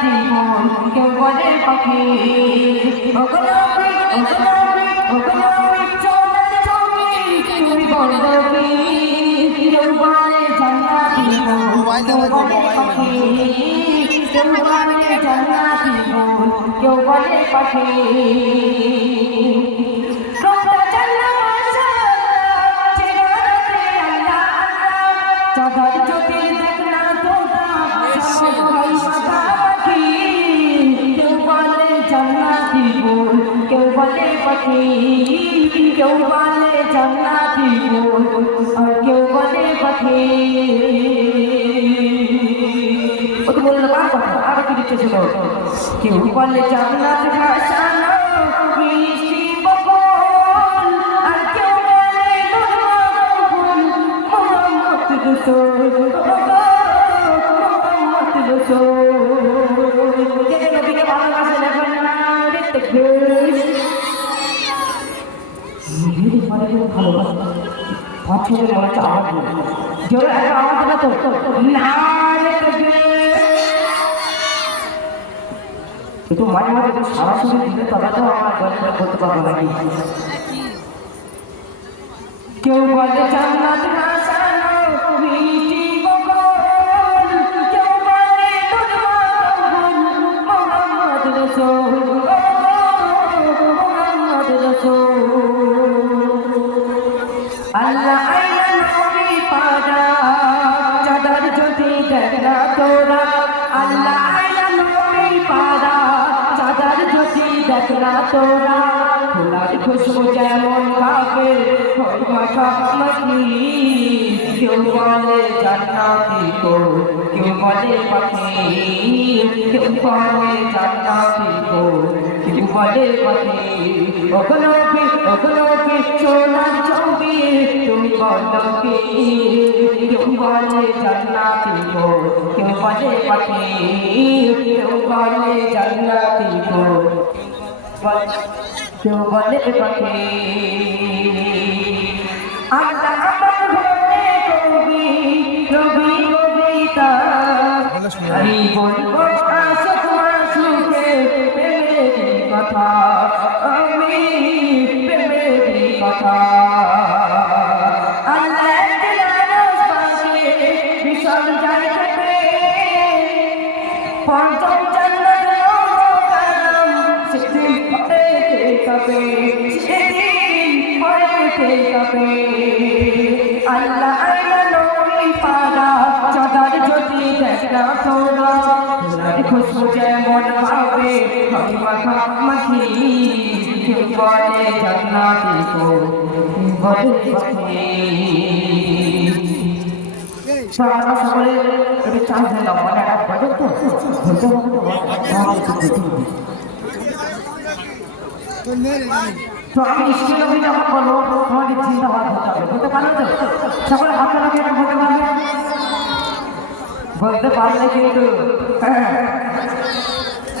জীবন কেউ বলে পাখি ওগনবী ওগনবী ওগনবী চলার ছবি তুমি বলবি কেউ বলে জান্নাতি কেউ বলে পাখি কেউ বলে জান্নাতি কেউ বলে পাখি চাঁদের জ্যোতি দেখনা তোরা পাখি কেউ বলে জান্নাতি ফুল কেউ বলে পাখি কেউ বলে জান্নাতি ফুল আর কেউ বলে পাখি ও তো বললো কার কথা আর কি দিচ্ছে ছিল কেউ বলে জান্নাত ভাসানো মিষ্টি বকুল আর কেউ বলে মোহাম্মদ রসূল মোহাম্মদ রসূল কে নবীকে ভালোবাসে এখন না দেখতে ঘুষ নিজের মানে ভালোবাসে পছন্দের মনে হচ্ছে আওয়াজ জোরে একটা আওয়াজ না তো না কিন্তু মাঝে মাঝে সরাসরি দিলে তবে তো আমার গল্পটা করতে পারবো নাকি কেউ বলে জান্নাত ভাসানো মিষ্টি বকুল কেউ বলে মোহাম্মদ রসূল মোহাম্মদ রসূল আল্লাহ আইনা নবী পাড়া চাঁদের জ্যোতি দেখনা তোরা আল্লাহ আইনা নবী পাড়া চাঁদের জ্যোতি দেখনা তোরা ফুলার খুশবু যেমন ভাবে হয় মাখামাখি কেউ বলে জান্নাতি ফুল কেউ বলে পাখি কেউ বলে জান্নাতি ফুল কেউ বলে পাখি ওগনবী ওগনবী সোনার ছবি তুমি বলো কি কেউ বলে জান্নাতি ফুল কেউ বলে পাখি কেউ বলে জান্নাতি ফুল কেউ বলে পাখি আল্লাহ আমার ঘরে কবি রবি কবিতা আমি বলবো আশক মাসুকে প্রেমের কথা আমি প্রেমের কথা আল্লাহ পাকে বিশাল জায়গাতে পঞ্চম জান্নাত সেদিন কবে সেদিন কবে আল্লাহ আল্লাহ নবী পাড়া চাঁদের জ্যোতি দেখনা তোরা খুশবু যেমন ভাবে হয় মাখামাখি কেউ বলে জান্নাতি ফুল বলে পাখি সারা সকলে একটু চান্স দিলাম মানে একটা বাজেট তো বলতে তো আমি স্কুলে যখন বলবো তোমাদের চিন্তা ভাবনা হতে হবে বলতে পারো তো সকলে হাতে রাখে এটা বলতে পারলে কিন্তু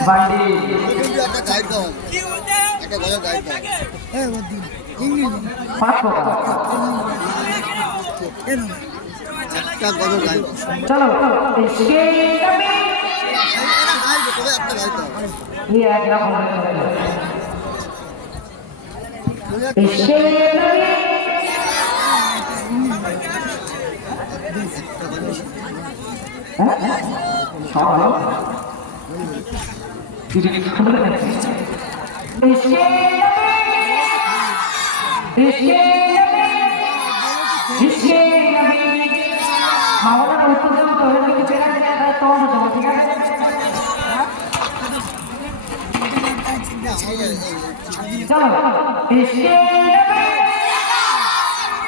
বান্ডি চলো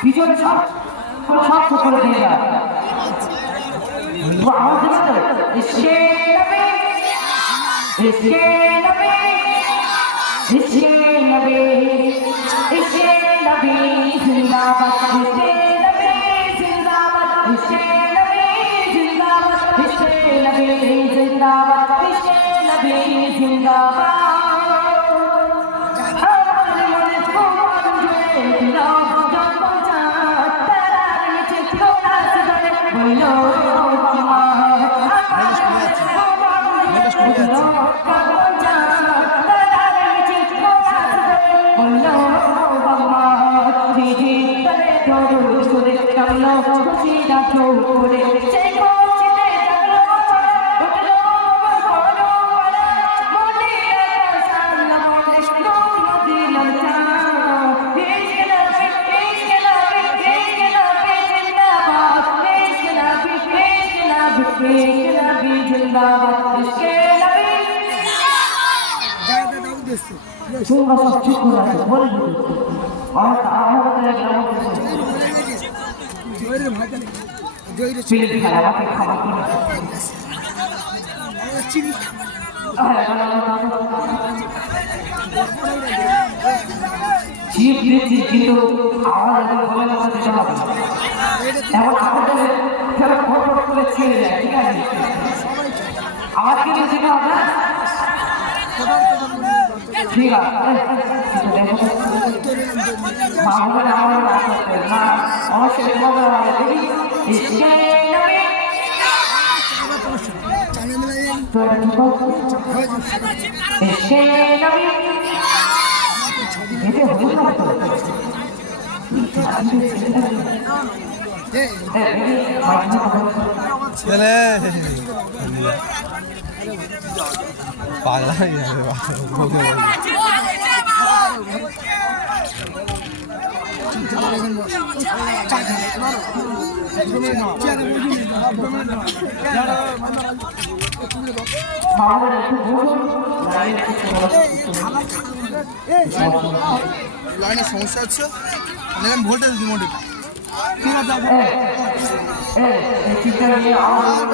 পিছনে সব সব করে দিয়ে ইশকে নবী তোমরা সব চুপ করে আছো বলবি আমাকে খাবার চিপ দিচ্ছি কিন্তু আমার বলে কথা দিতে হবে এমন আমাদের ফেরত ফটো করে ছেড়ে যায় ঠিক আছে আমার কিছু দিতে হবে না ঠিক আছে অবশ্যই দেখি पागल है লাইনে সমস্যা হচ্ছে ভোল্টেজ ডিমোটিভ ঠিক আছে আমার